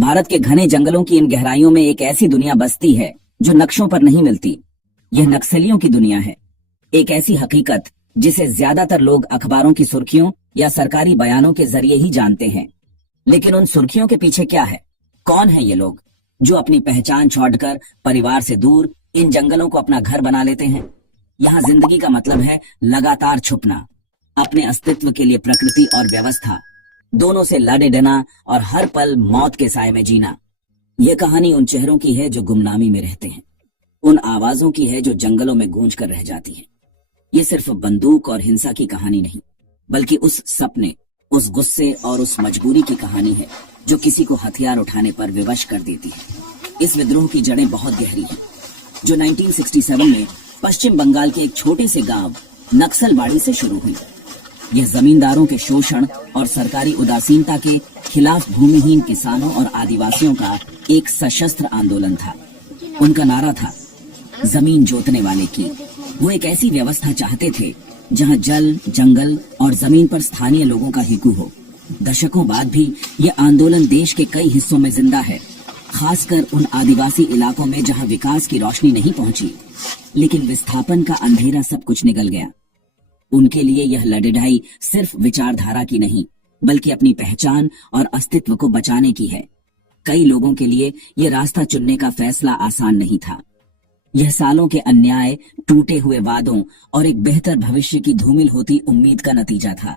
भारत के घने जंगलों की इन गहराइयों में एक ऐसी दुनिया बसती है जो नक्शों पर नहीं मिलती। यह नक्सलियों की दुनिया है। एक ऐसी हकीकत जिसे ज्यादातर लोग अखबारों की सुर्खियों या सरकारी बयानों के जरिए ही जानते हैं। लेकिन उन सुर्खियों के पीछे क्या है? कौन है ये लोग जो अपनी पहचान छोड़कर परिवार से दूर इन जंगलों को अपना घर बना लेते हैं? यहाँ जिंदगी का मतलब है लगातार छुपना, अपने अस्तित्व के लिए प्रकृति और व्यवस्था दोनों से लड़े डना और हर पल मौत के साए में जीना। यह कहानी उन चेहरों की है जो गुमनामी में रहते हैं, उन आवाजों की है जो जंगलों में गूंज कर रह जाती है। ये सिर्फ बंदूक और हिंसा की कहानी नहीं, बल्कि उस सपने, उस गुस्से और उस मजबूरी की कहानी है जो किसी को हथियार उठाने पर विवश कर देती है। इस विद्रोह की जड़ें बहुत गहरी हैं, जो 1967 में पश्चिम बंगाल के एक छोटे से गांव नक्सलबाड़ी से शुरू हुई। यह जमींदारों के शोषण और सरकारी उदासीनता के खिलाफ भूमिहीन किसानों और आदिवासियों का एक सशस्त्र आंदोलन था। उनका नारा था, जमीन जोतने वाले की। वो एक ऐसी व्यवस्था चाहते थे जहां जल, जंगल और जमीन पर स्थानीय लोगों का हिकू हो। दशकों बाद भी ये आंदोलन देश के कई हिस्सों में जिंदा है, खासकर उन आदिवासी इलाकों में जहां विकास की रोशनी नहीं पहुंची, लेकिन विस्थापन का अंधेरा सब कुछ निगल गया। उनके लिए यह लड़ाई सिर्फ विचारधारा की नहीं, बल्कि अपनी पहचान और अस्तित्व को बचाने की है। कई लोगों के लिए यह रास्ता चुनने का फैसला आसान नहीं था। यह सालों के अन्याय, टूटे हुए वादों और एक बेहतर भविष्य की धूमिल होती उम्मीद का नतीजा था।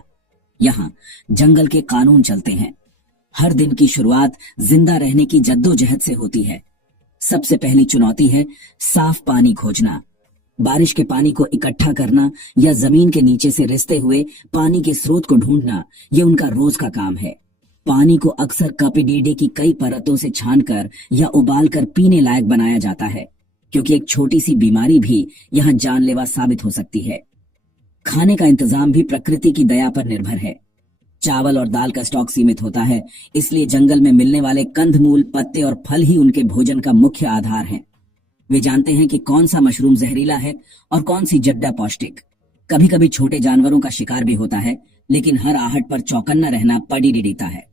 यहाँ जंगल के कानून चलते हैं। हर दिन की शुरुआत जिंदा रहने की जद्दोजहद से होती है। सबसे पहली चुनौती है साफ पानी खोजना। बारिश के पानी को इकट्ठा करना या जमीन के नीचे से रिसते हुए पानी के स्रोत को ढूंढना, ये उनका रोज का काम है। पानी को अक्सर कपिडीडे की कई परतों से छानकर या उबालकर पीने लायक बनाया जाता है, क्योंकि एक छोटी सी बीमारी भी यहाँ जानलेवा साबित हो सकती है। खाने का इंतजाम भी प्रकृति की दया पर निर्भर है। चावल और दाल का स्टॉक सीमित होता है, इसलिए जंगल में मिलने वाले कंदमूल, पत्ते और फल ही उनके भोजन का मुख्य आधार हैं। वे जानते हैं कि कौन सा मशरूम जहरीला है और कौन सी जड्डा पौष्टिक। कभी कभी छोटे जानवरों का शिकार भी होता है, लेकिन हर आहट पर चौकन्ना रहना पड़ी डिडीता है।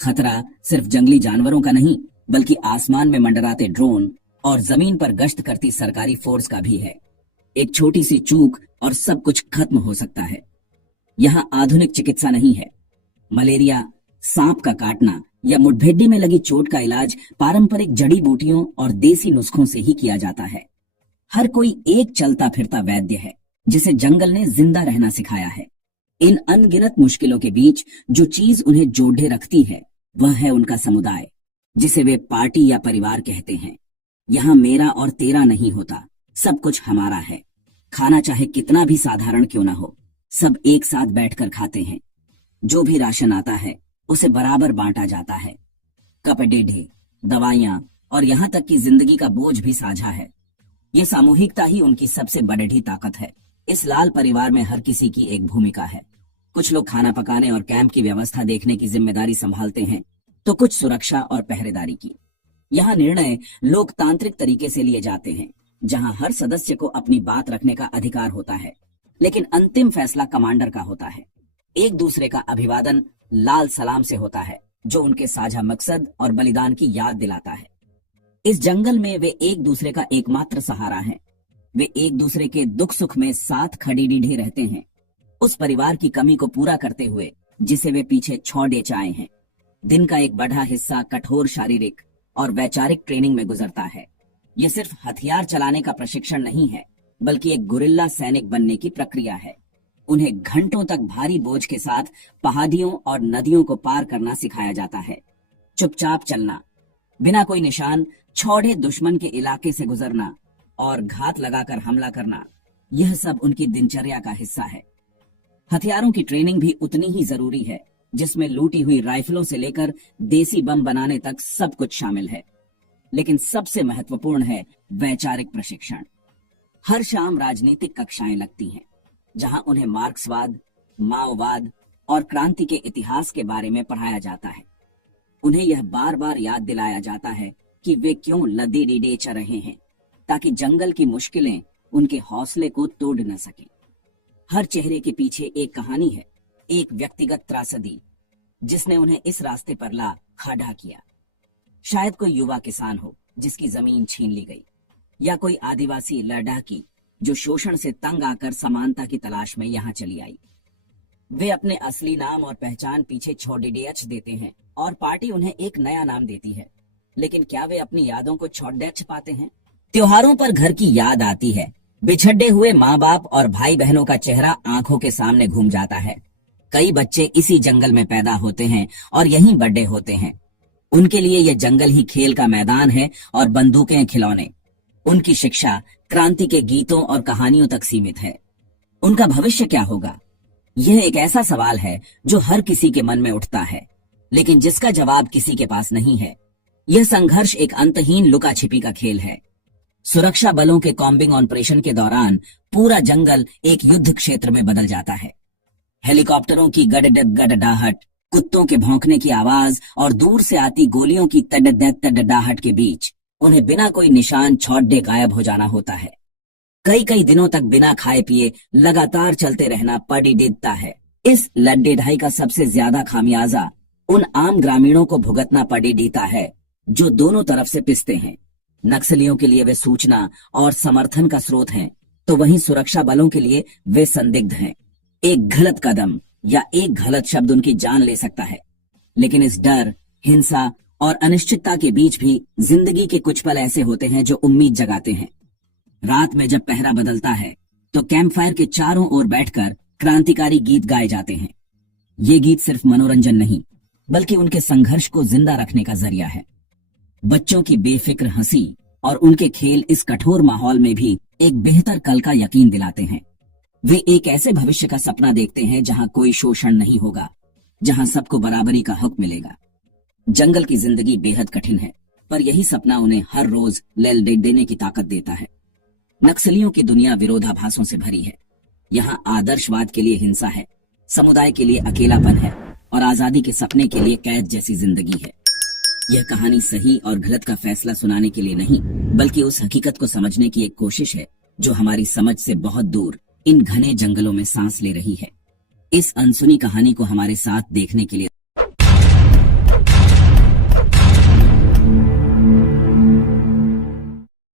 खतरा सिर्फ जंगली जानवरों का नहीं, बल्कि आसमान में मंडराते ड्रोन और जमीन पर गश्त करती सरकारी फोर्स का भी है। एक छोटी सी चूक और सब कुछ खत्म हो सकता है। यहाँ आधुनिक चिकित्सा नहीं है। मलेरिया, सांप का काटना या मुठभेड्डी में लगी चोट का इलाज पारंपरिक जड़ी बूटियों और देसी नुस्खों से ही किया जाता है। हर कोई एक चलता फिरता वैद्य है जिसे जंगल ने जिंदा रहना सिखाया है। इन अनगिनत मुश्किलों के बीच जो चीज उन्हें जोड़े रखती है, वह है उनका समुदाय, जिसे वे पार्टी या परिवार कहते हैं। यहाँ मेरा और तेरा नहीं होता, सब कुछ हमारा है। खाना चाहे कितना भी साधारण क्यों ना हो, सब एक साथ बैठकर खाते हैं। जो भी राशन आता है उसे बराबर बांटा जाता है। कपड़े, दवाइयां और यहाँ तक कि जिंदगी का बोझ भी साझा है। ये सामूहिकता ही उनकी सबसे बड़ी ताकत है। इस लाल परिवार में हर किसी की एक भूमिका है। कुछ लोग खाना पकाने और कैंप की व्यवस्था देखने की जिम्मेदारी संभालते हैं, तो कुछ सुरक्षा और पहरेदारी की। यहाँ निर्णय लोकतांत्रिक तरीके से लिए जाते हैं, जहाँ हर सदस्य को अपनी बात रखने का अधिकार होता है, लेकिन अंतिम फैसला कमांडर का होता है। एक दूसरे का अभिवादन लाल सलाम से होता है, जो उनके साझा मकसद और बलिदान की याद दिलाता है। इस जंगल में वे एक दूसरे का एकमात्र सहारा हैं। वे एक दूसरे के दुख सुख में साथ खड़ी डीढ़े रहते हैं, उस परिवार की कमी को पूरा करते हुए जिसे वे पीछे छोड़े चाहे हैं। दिन का एक बड़ा हिस्सा कठोर शारीरिक और वैचारिक ट्रेनिंग में गुजरता है। यह सिर्फ हथियार चलाने का प्रशिक्षण नहीं है, बल्कि एक गुरिल्ला सैनिक बनने की प्रक्रिया है। उन्हें घंटों तक भारी बोझ के साथ पहाड़ियों और नदियों को पार करना सिखाया जाता है। चुपचाप चलना, बिना कोई निशान छोड़े दुश्मन के इलाके से गुजरना और घात लगाकर हमला करना, यह सब उनकी दिनचर्या का हिस्सा है। हथियारों की ट्रेनिंग भी उतनी ही जरूरी है, जिसमें लूटी हुई राइफलों से लेकर देसी बम बनाने तक सब कुछ शामिल है। लेकिन सबसे महत्वपूर्ण है वैचारिक प्रशिक्षण। हर शाम राजनीतिक कक्षाएं लगती हैं, जहां उन्हें मार्क्सवाद, माओवाद और क्रांति के इतिहास के बारे में पढ़ाया जाता है। उन्हें यह बार बार याद दिलाया जाता है कि वे क्यों लदी डीडे च रहे हैं, ताकि जंगल की मुश्किलें उनके हौसले को तोड़ न सके। हर चेहरे के पीछे एक कहानी है, एक व्यक्तिगत त्रासदी, जिसने उन्हें इस रास्ते पर ला खड़ा किया। शायद कोई युवा किसान हो जिसकी जमीन छीन ली गई, या कोई आदिवासी लड़ाकी जो शोषण से तंग आकर समानता की तलाश में यहाँ चली आई। वे अपने असली नाम और पहचान पीछे छोड़ देते हैं और पार्टी उन्हें एक नया नाम देती है। लेकिन क्या वे अपनी यादों को छोड़ पाते हैं? त्योहारों पर घर की याद आती है। बिछड़े हुए माँ बाप और भाई बहनों का चेहरा आंखों के सामने घूम जाता है। कई बच्चे इसी जंगल में पैदा होते हैं और यहीं बड़े होते हैं। उनके लिए यह जंगल ही खेल का मैदान है और बंदूकें खिलौने। उनकी शिक्षा क्रांति के गीतों और कहानियों तक सीमित है। उनका भविष्य क्या होगा? यह एक ऐसा सवाल है जो हर किसी के मन में उठता है, लेकिन जिसका जवाब किसी के पास नहीं है। यह संघर्ष एक अंतहीन लुका छिपी का खेल है। सुरक्षा बलों के कॉम्बिंग ऑपरेशन के दौरान पूरा जंगल एक युद्ध क्षेत्र में बदल जाता है। हेलीकॉप्टरों की गडगडाहट, कुत्तों के भौंकने की आवाज और दूर से आती गोलियों की तड़ाहट के बीच उन्हें बिना कोई निशान छोड़े गायब हो जाना होता है। कई कई दिनों तक बिना खाए पिए लगातार चलते रहना पड़ी देता है। इस लड़ाई का सबसे ज्यादा खामियाजा उन आम ग्रामीणों को भुगतना पड़ी देता है जो दोनों तरफ से पिसते हैं। नक्सलियों के लिए वे सूचना और समर्थन का स्रोत हैं, तो वहीं सुरक्षा बलों के लिए वे संदिग्ध हैं। एक गलत कदम या एक गलत शब्द उनकी जान ले सकता है। लेकिन इस डर, हिंसा और अनिश्चितता के बीच भी जिंदगी के कुछ पल ऐसे होते हैं जो उम्मीद जगाते हैं। रात में जब पहरा बदलता है तो कैंप फायर के चारों ओर बैठकर क्रांतिकारी गीत गाए जाते हैं। ये गीत सिर्फ मनोरंजन नहीं, बल्कि उनके संघर्ष को जिंदा रखने का जरिया है। बच्चों की बेफिक्र हंसी और उनके खेल इस कठोर माहौल में भी एक बेहतर कल का यकीन दिलाते हैं। वे एक ऐसे भविष्य का सपना देखते हैं जहां कोई शोषण नहीं होगा, जहां सबको बराबरी का हक मिलेगा। जंगल की जिंदगी बेहद कठिन है, पर यही सपना उन्हें हर रोज लड़ देने की ताकत देता है। नक्सलियों की दुनिया विरोधाभासों से भरी है। यहाँ आदर्शवाद के लिए हिंसा है, समुदाय के लिए अकेलापन है और आजादी के सपने के लिए कैद जैसी जिंदगी है। यह कहानी सही और गलत का फैसला सुनाने के लिए नहीं, बल्कि उस हकीकत को समझने की एक कोशिश है जो हमारी समझ से बहुत दूर इन घने जंगलों में सांस ले रही है। इस अनसुनी कहानी को हमारे साथ देखने के लिए